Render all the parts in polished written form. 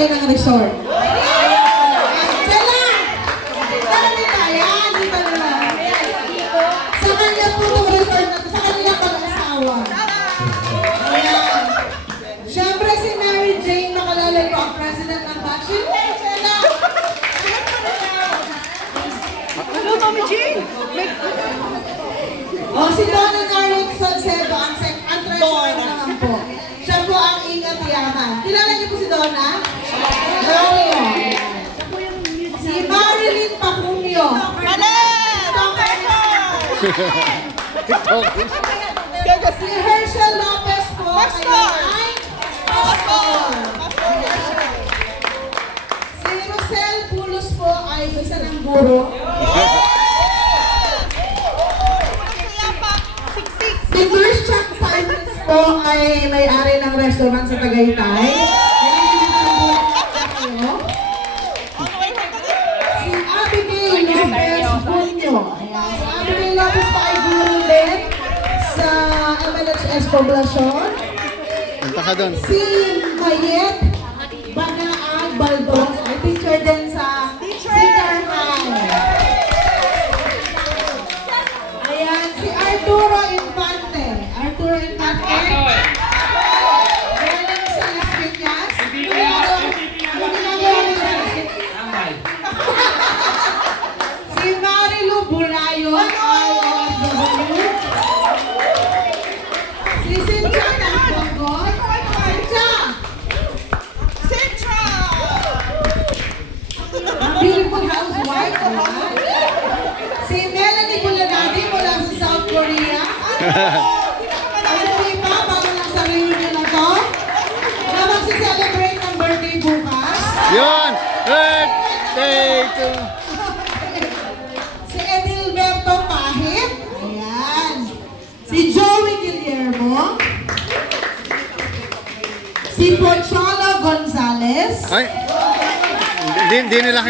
may-ari ng resort. Diyan lang! Tanong nila, yan, dito nila. Sa kanya po itong resort na ito, sa kanila pag-asawa. Ayan. Siyempre si Mary Jane Macalalay po ang president ng batch. Hello, Mami Jane! O, si Donna Narin Salcedo, ang treasurer naman po. Siya po ang ingat-iyakan. Kilala niyo po si Donna? Mario. Si Marilyn Pacumio. Si Herschel Lopez po. Pastor. Si Rosel Pulos po ay isa ng guro. Si Christian Simons po ay may-ari ng restaurant sa Tagaytay. Si Abigail Lopez Bunyo. Si Abigail Lopez po ay guro din sa MLHS Poblacion. Punta ka doon. Si Mayet Banaag Baldos ay teacher din sa Senior High. Ayan, si Arturo Infante. Arturo Infante. Galing sa Las Piñas. Ano ginagawa niyo sa Las Piñas? Si Marilu Bulayon ay OFW. Si Cynthia Tangkonggot. Cynthia! Beautiful housewife. Si Melanie Bulanadi mula sa South Korea. Ano po iba bago lang sa reunion na to? Na magsi-celebrate ng birthday bukas. Yun! Birthday to... Si Edilberto Pahit. Ayan. Si Joey Guillermo. Si Pocholo Gonzalez. Ay! Hindi nila...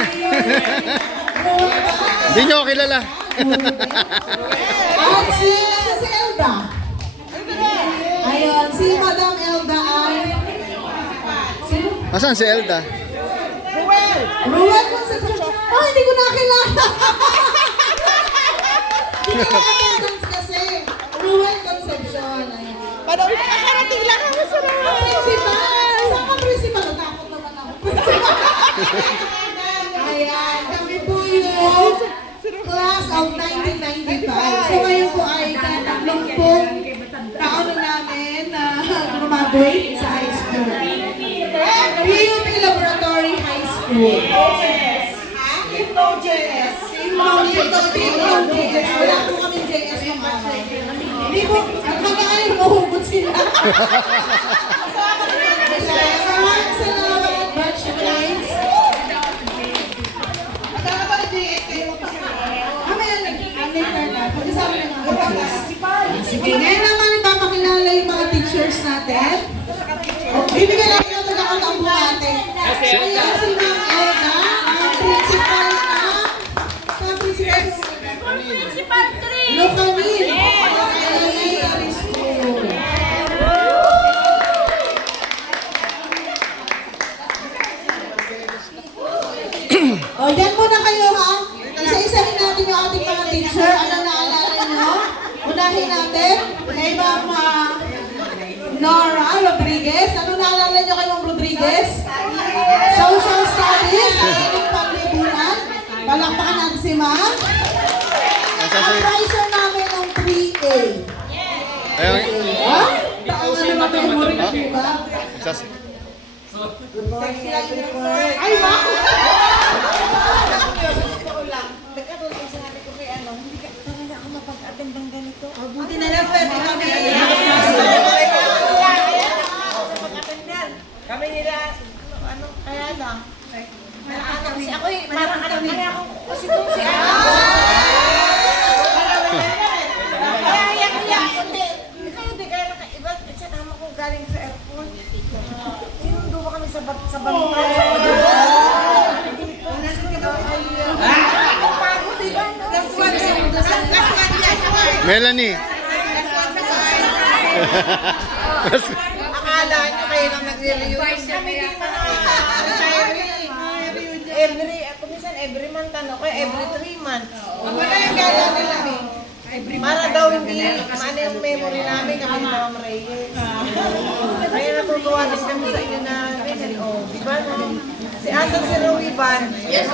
Hindi nyo ako kilala. At si Elda. Ayun, si Madam Elda ay... Sino? Asan si Elda? Ruel Concepcion. Oh, hindi ko nakilala. Hindi ko nakilala kasi. Ruel Concepcion. Ayun. Nakarating lang ako sa Ang principal. Saan ka principal? Natakot naman ako. Ayan, kami po yung class of 1995. So ngayon po ay katatlong taon na namin na graduate sa high school. PUP Laboratory High School. Ito-JS. Wala po kami JS ng araw. Hindi po, magkakain mahugot sila. Salamat, batch lines. Sige, ngayon naman ipapakilala yung mga teachers natin. Bibigyan lang yung pagkakataon po natin. Ayan si Ma'am Elda, ang principal na sa Principal Locanin. Elementary School. O, yan muna kayo ha. Isa-isahin natin yung ating mga teacher. Ano naalala nyo? Unahin natin kay Ma'am Nora Rodriguez. Ano naalala nyo kay Ma'am Rodriguez? Social Studies, ating paglipunan. Palakpakan natin si Ma'am. Ang advisor namin ng 3A. Ayun. Ha? Taon na natin mo rin ba? Ay, wow! Buti na lang, pwede kami. Kami nila, ano, kaya lang. Kasi ako eh, parang ano kaya ako kasi itong si ano. Kaya ako din. Ikaw hindi, kaya nakaiba. Kasi tama ko galing sa airport. Sinundo ba kami sa bangka? Melanie. Akala nyo kayo lang nagre-reunion. Kami din na ano ko, every 3 months. Wala yung gala nila eh. Para daw hindi, ano yung memory namin kami ni Ma'am Reyes. Kaya natutuwa din kami sa inyo na ganyan. Oh, di ba no? Si Asan si Rowie Van. Yes,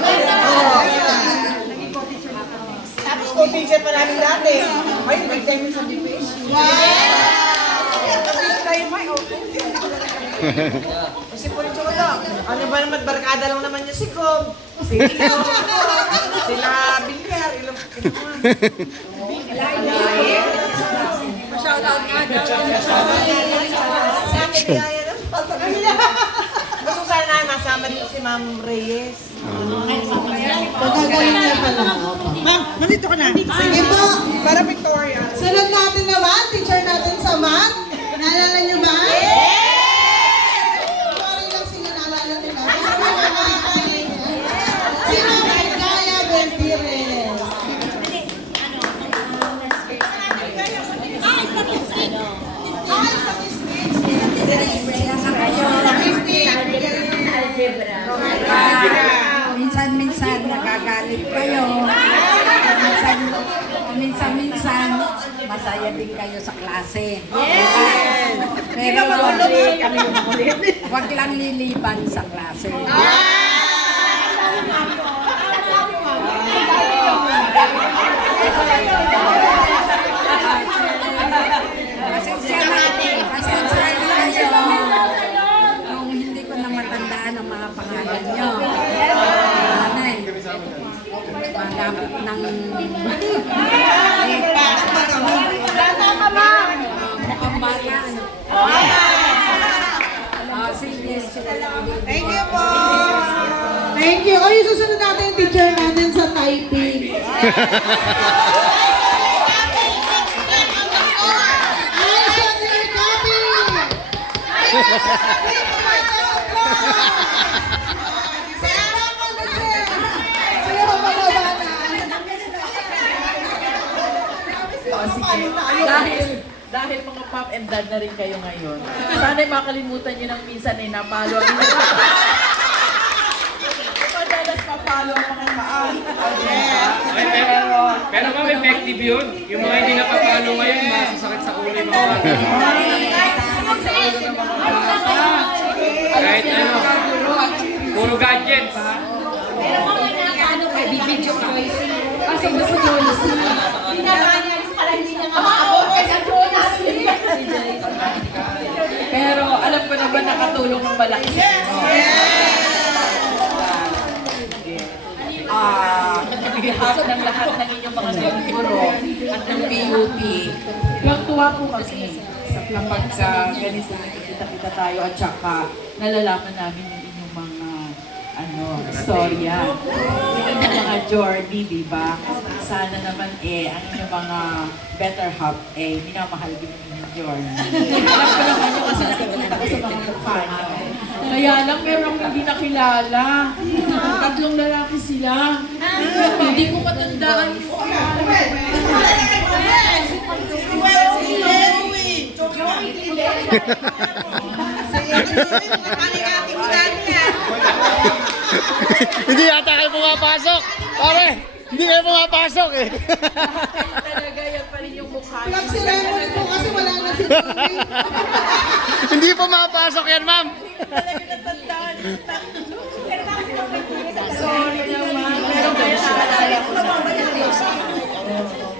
tapos co-teacher pa namin dati. Ay, nag-time sa division. Tayo may okay. Kasi po ito lang. Ano ba naman, barkada lang naman niya si Gob. Si Lino. Sila Bilyar. Ilang Shoutout nga daw. sa akin, kaya lang. Gusto sana namin masama dito si Ma'am Reyes. Pagkagaling niya pala. Ma'am, nandito ka na. Sige po. Para Victoria. Sunod natin naman, teacher natin sa math. Naalala niyo ba? Yes! Sorry lang sila naalala nila. Sino may kaya Beltires? Minsan-minsan nagagalit kayo. Minsan-minsan masaya din kayo sa klase. Yes! Pero wag lang liliban sa klase. Pasensya na kayo. Kung hindi ko na matandaan ang mga pangalan nyo. Ano eh? Magabot ng... Mukhang bata. Sige. Thank you po. Thank you. O, yung susunod natin yung teacher natin sa typing. Ayos on your copy! Dahil mga pop and dad na rin kayo ngayon, sana'y makalimutan nyo ng minsan ay napalo ang mga madalas mapalo ang mga maan. Pero ma'am, effective yun. Yung mga hindi napapalo ngayon, masasakit sa ulo yung mga bata. Kahit ano, puro gadgets. Kasi gusto ko Pero alam ko naman nakatulong ng malaki sa inyo. Behalf ng lahat ng inyong mga guro at ng PUP, tuwa po kami sa pagka-ganito kita tayo at saka nalalaman namin yung inyong mga storya. Yung mga journey, di ba? Sana naman ang inyong mga better half minamahal din yung inyong journey. Alam ko naman yung kasi nakikita ko sa mga mukha niyo. Kaya lang, meron hindi nakilala. Tatlong lalaki sila. Hindi ko matandaan yung Hindi yata kayo pumapasok. Pare, hindi kayo pumapasok eh. talaga yan pa rin yung mukha niyo. Plug si Raymond po kasi wala na si Tony. Hindi pumapasok yan, ma'am. Talaga natandaan yung sorry naman. Pero kaya naalala ko na.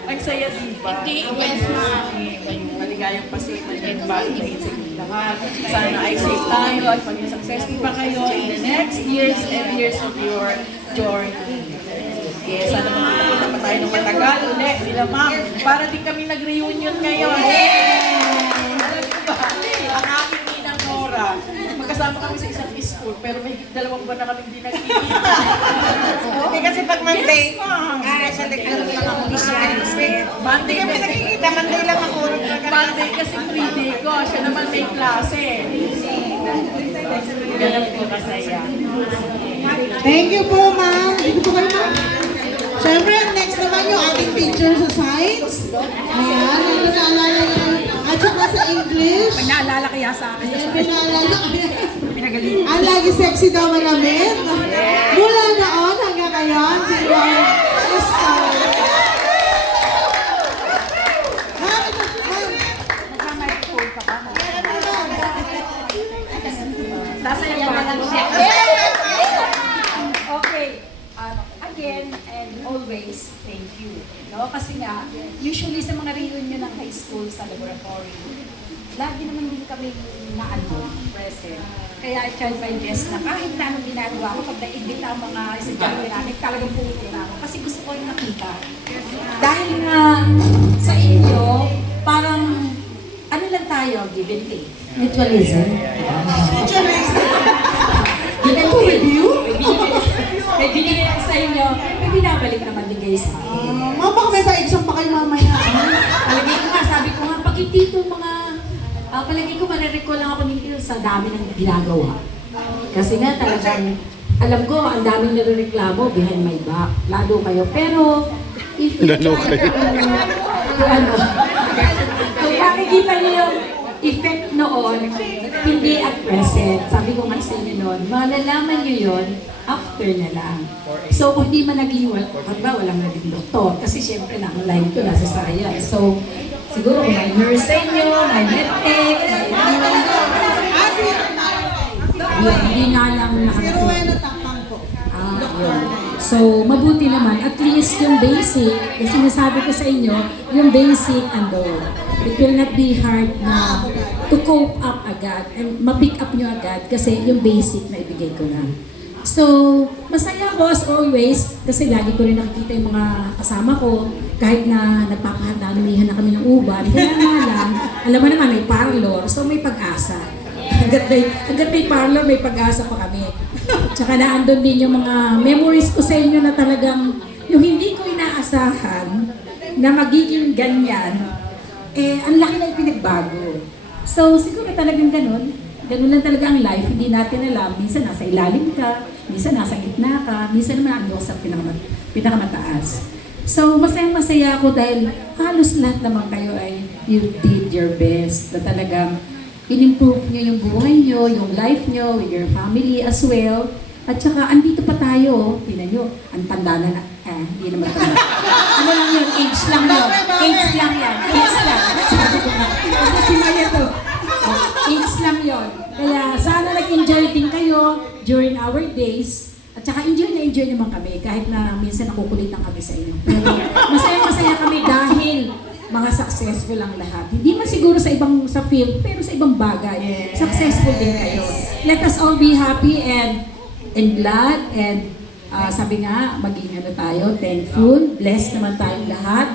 Ang saya diba? Hindi. Maligayang Pacific and Valentine's sa inyo lahat. Sana ay safe tayo at maging successful pa kayo in the next years and years of your journey. Yes, sana makakita pa tayo ng matagal ulit. Sila ma'am, para di kami nag-reunion ngayon. Alam niyo ba? Ang aking ninang Nora, magkasama kami sa isang school, pero may 2 buwan na kami hindi nagkikita. Hindi kasi pag Monday, sa likod ng mga opisyalis. Monday kami nakikita, Monday lang ako. Monday kasi free day ko, siya naman may klase. Ganun po kasaya. Thank you po, ma'am. Dito po kayo, ma'am. Siyempre, next naman yung ating teacher sa science. Ayan, ano naalala niyo? At saka sa English. Naalala kaya sa akin. Pinaalala ko. Pinagaling. Ang lagi sexy daw malamin. Mula noon hanggang ngayon, si Okay. Again and always, thank you. No? Kasi nga, usually sa mga reunion ng high school sa laboratory, lagi naman din kami present. Kaya I tried my best na kahit na anong ginagawa ko, pag naimbita ang mga estudyante namin, talagang pumunta ako. Kasi gusto ko yung nakita. Dahil nga sa inyo, parang ano lang tayo, give and take. Mutualism. Give and review? May binigay lang sa inyo, may binabalik naman din kayo sa akin. Baka may pa-exam pa kayo mamaya. Palagay ko nga, sabi ko nga, pag hindi ito mga, palagay ko marirecall lang ako nito sa dami ng ginagawa. Kasi nga talagang, alam ko, ang daming nare-reklamo behind my back. Lalo kayo. Pero, if you Lalo kayo. kung makikita niyo yung effect noon, hindi at present. Sabi ko nga sa inyo noon, malalaman niyo yun after na lang. So, kung hindi man naging, walang naging doktor. Kasi syempre na, ang line ko nasa science. So, siguro kung may nurse sa inyo, may medtech, hindi nga lang Si nakatulog. Rowena Takpang po. Yun. So, mabuti naman, at least yung basic, kasi nasabi ko sa inyo, yung basic it will not be hard na to cope up agad, and ma-pick up nyo agad, kasi yung basic na ibigay ko na. So, masaya ako as always, kasi lagi ko rin nakikita yung mga kasama ko, kahit na nagpapahadamihan na kami ng uban, kaya nga lang, alam mo naman, may parlor, so may pag-asa. Hanggat may parlor, may pag-asa pa kami. Tsaka naandun din yung mga memories ko sa inyo na talagang yung hindi ko inaasahan na magiging ganyan, ang laki na pinagbago. So siguro talagang ganun lang talaga ang life, hindi natin alam. Minsan nasa ilalim ka, minsan nasa gitna ka, minsan naman ando sa pinakamataas. So masayang-masaya ako dahil halos lahat naman kayo ay you did your best na talagang in-improve nyo yung buhay nyo, yung life nyo, with your family as well. At saka, andito pa tayo. Tingnan nyo, ang tanda na hindi naman tanda. Ano lang yun? Age lang yun. Age lang yan. Age lang. Sabi ko nga. Kasi si Maya to. Age lang yun. Kaya sana nag-enjoy din kayo during our days. At saka enjoy naman kami kahit na minsan nakukulitan kami sa inyo. Pero masaya-masaya kami dahil mga successful ang lahat. Hindi man siguro sa field, pero sa ibang bagay. Successful din kayo. Let us all be happy and glad and sabi nga, maging tayo, thankful, blessed naman tayong lahat.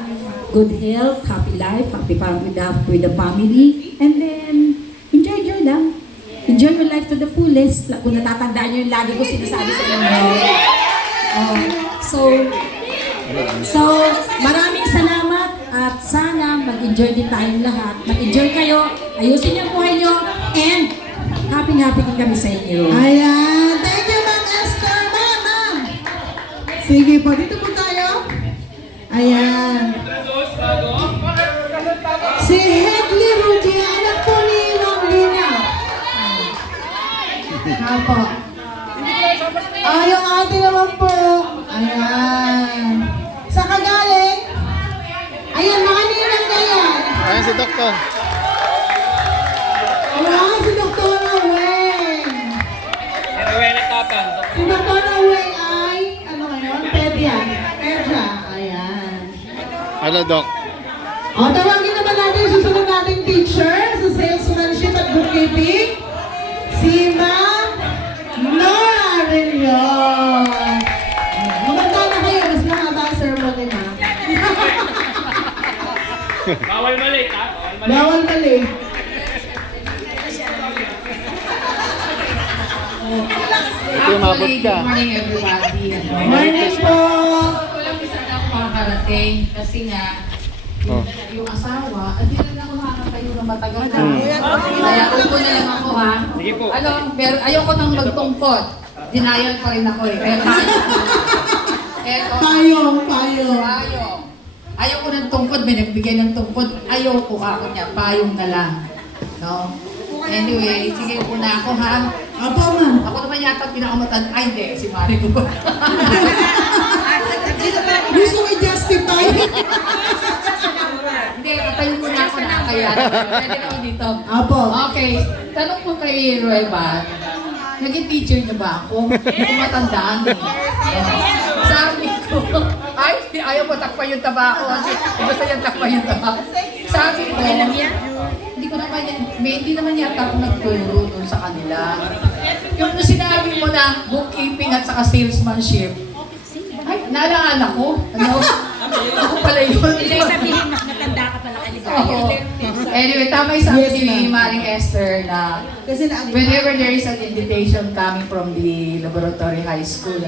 Good health, happy life, happy family with the family, and then enjoy lang. Enjoy your life to the fullest. Kung natatandaan nyo yung lagi ko sinasabi sa inyo. So, maraming salamat at sana mag-enjoy din tayong lahat. Mag-enjoy kayo, ayusin yung buhay nyo, and happy din kami sa inyo. Ayan. Thank you, Ma'am Esther. Ma'am. Sige po, dito po tayo. Ayan. Si Hedley Rudy, anak po ni Ma'am Lina. Apo. Yung ate naman po. Ayan. Sa kagaling? Ayan, mga ninang na yan. Ayan si Doktor. Ayan, si Dr. Weng. Si Rowena Tapang. Si Dr. Weng ay, ano ngayon? Pedya. Ayan. Ano, Dok? O, tawagin naman natin yung susunod nating teacher sa salesmanship at bookkeeping. Si Ma'am Nora Arellon. Maganda na kayo, mas mahaba ang sermon ni Ma'am. Bawal mali, ha? Bawal mali. Ito yung mabot ka. Good morning everybody. Morning po. Walang isa na ako makakarating kasi nga, yung asawa, at yun lang ako nakakatayo na matagal na. Kaya upo na lang ako ha. Sige po. Pero ayoko nang magtungkot. Denial pa rin ako eh. Eto, Payong. payong. Ayoko ng tungkod, may nagbigay ng tungkod. Ayoko ako niya, payong na lang. No? Anyway, sige po na ako ha. Apo, Ma'am. Ako naman yata pinakamatanda. Ay, hindi. Si Mari ko. Gusto ko i-justify. Hindi, katayo muna ako na kaya. Pwede ako dito. Apo. Okay. Tanong ko kay Roy ba? naging teacher niyo ba ako? Kung matandaan eh. Sabi ko, ay, ayaw mo takpan yung tabako. Basta yung takpan yung tabako. Sabi ko, hindi ko naman, hindi naman yata ako nagturo doon sa kanila. Yung sinabi mo na bookkeeping at saka salesmanship, ay, naalala ko. Ano? Ako pala yun. sabihin na matanda ka pala Oo. Anyway, tama yung sabi ni Maring Esther na Kasi na whenever there is an invitation coming from the Laboratory High School,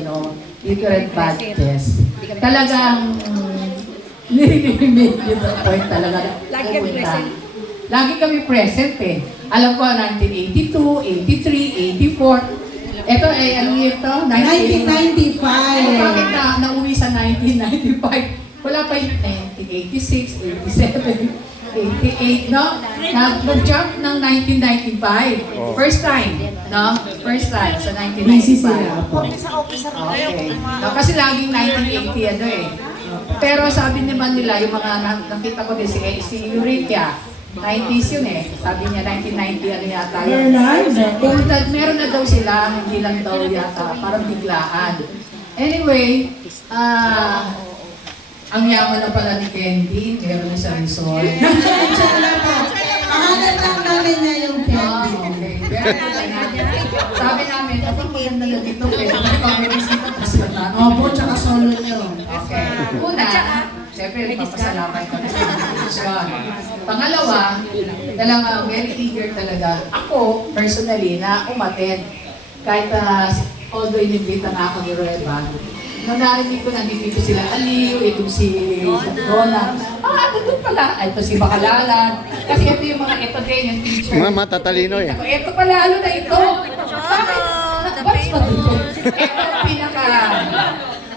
liquor and bad test, talagang nire-make you the point talaga. Lagi kami present eh. Alam ko, 1982, 83, 84. Ito ay, anong year to? 1995. Bakit nauwi sa 1995? Wala pa yung 1986, 87, 88, no? Nag-jump ng 1995. First time, no? First time sa 1995. Okay. No, kasi laging 1980 eh. Pero sabi naman nila, yung mga nakita ko din si Eureka, 90s yun eh. Sabi niya 1990 yata yun. Kung meron na daw sila, hindi lang daw yata, parang biglaan. Anyway, ang yaman na pala ni Candy, meron na siya resort. Pangalan lang namin niya yung Candy. Okay. Very good. Sabi namin, kapag maganda na dito, pwede na pang-revisita pa sila. Opo, tsaka solo niyo. Okay. Una, siyempre, papasalamat kami sa invitation. Pangalawa, talagang very eager talaga. Ako, personally, na umattend. Kahit although inimbita na ako ni Rueba, nung narinig ko nandito sila Aliw, itong si Donna, doon pala, ito si Bacalalan. Kasi ito yung mga ito din, yung teacher. Mga matatalino eh. Ito pala, ano na ito? Bakit? What's pa dito? Ito ang pinaka...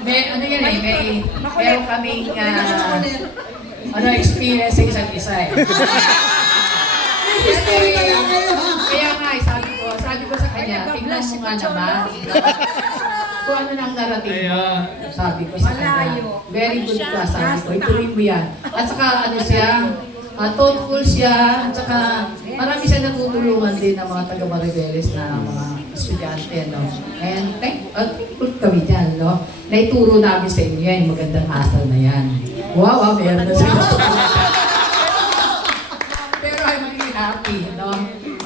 ano yan eh, meron kaming experience sa isa't isa eh. Kaya nga, sabi ko sa kanya, tingnan mo nga naman. Kung ano nang narating mo, sabi ko sa kanya, very good ka, sabi ko, ituloy mo yan. At saka ano siya, thoughtful siya, at saka marami siya natutulungan din ng mga taga-Maribeles na mga estudyante, no? And thankful kami dyan, no? Naituro namin sa inyo yan, magandang asal na yan. Wow, meron na siya. Pero I'm really happy, no?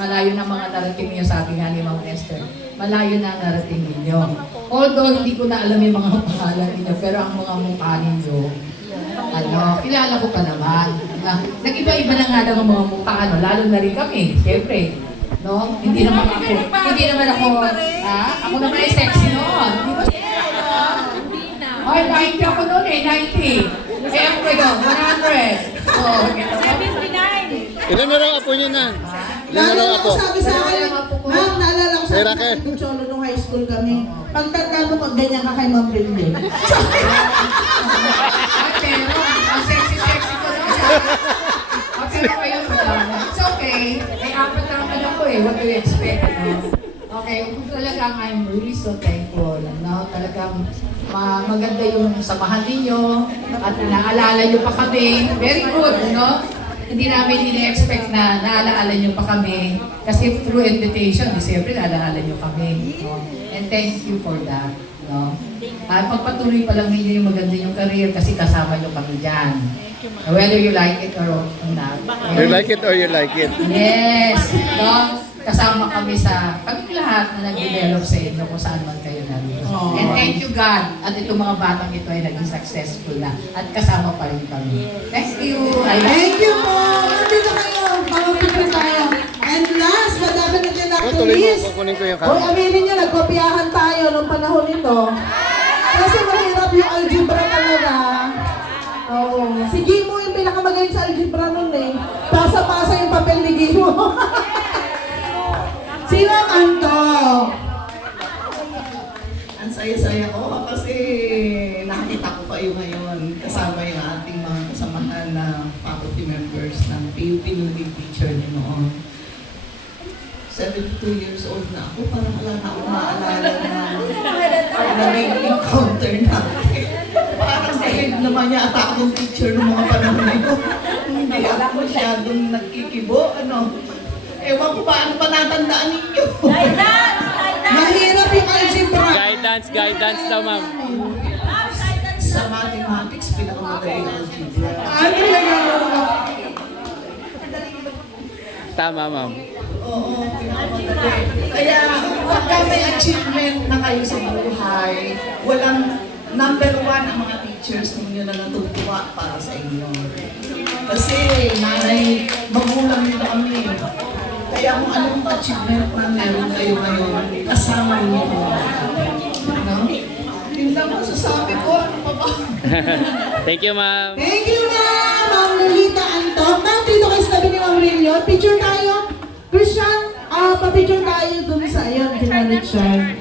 Malayo na mga narating niyo, sabi nga ni Ma'am Esther. Malayo na ang narating ninyo. Although hindi ko na alam yung mga pangalan ninyo, pero ang mga mukha ninyo, kilala ko pa naman. Nag-iba-iba na nga lang ang mga mukha, lalo na rin kami, siyempre. No? Hindi naman ako, ako naman ay sexy noon. Di ba sexy noon? Ay, 90 ako noon eh, 90. Eh, ako kayo, 100. Oh, kita mo? Ilan na raw apo niyo nan? Ilan na raw Naalala apo? ko sabi sa akin, ma'am, naalala ko Hey, sabi Raquel. sa Cholo nung high school kami. Pagtanda mo, pag ganyan ka kay Ma'am Brindle. Ay, pero, ang sexy-sexy ko noon. Pero kayo, it's okay. Eh, apat na naman ako eh. What do you expect? No? Okay, kung talagang I'm really so thankful. No? Talagang maganda yung samahan ninyo at naalala nyo pa kami. Very good, no? Hindi namin ina-expect na naalaala nyo pa kami. Kasi through invitation, siyempre naalaala nyo kami. No? And thank you for that. No? Pagpatuloy pa lang ninyo yung maganda yung career kasi kasama nyo kami dyan. Whether you like it or not. You like it or you like it? Yes. No? Kasama kami kami lahat na nag-develop sa inyo kung saan man kayo narito. And thank you God at itong mga batang ito ay naging successful na at kasama pa rin kami. Thank you. Thank you po! Nandito kayo, pamapipin tayo. And last, but definitely not the Tuloy mo, least, kukunin ko yung Hoy, aminin nyo, nagkopyahan tayo nung panahon nito. Kasi mahirap yung algebra talaga. Oo. Si Gimo yung pinakamagaling sa algebra nun eh. Pasa-pasa yung papel ni Gimo. Sino ang Anto? Ang saya-saya ko kasi nakita ko kayo ngayon kasama yung ating mga kasamahan na faculty members ng PUP Nuling teacher niyo noon. 72 years old na ako, parang wala na akong maalala na may encounter natin. Parang sahid naman niya ata akong teacher ng mga panahon na ito. Hindi ako masyadong nagkikibo, Ewan ko ba, ano pa natandaan ninyo? Mahirap guidance daw, ma'am. Sa mathematics, pinakamagaling ang algebra. Ano yung Tama, ma'am. Oo, pinakamadali. Kaya pagka may achievement na kayo sa buhay, walang number one ang mga teachers ninyo na natutuwa para sa inyo. Kasi nanay, magulang nito kami. Kaya kung anong achievement na meron kayo ngayon, kasama niyo ang mga bata. No? Yun lang ang sasabi ko, ano pa ba? Thank you, ma'am. Thank you na, Ma'am Lolita Anton. Ma'am, dito kayo sa tabi ni Ma'am Rillion. Picture tayo. Christian, pa-picture tayo dun sa, ayun, kina Richard.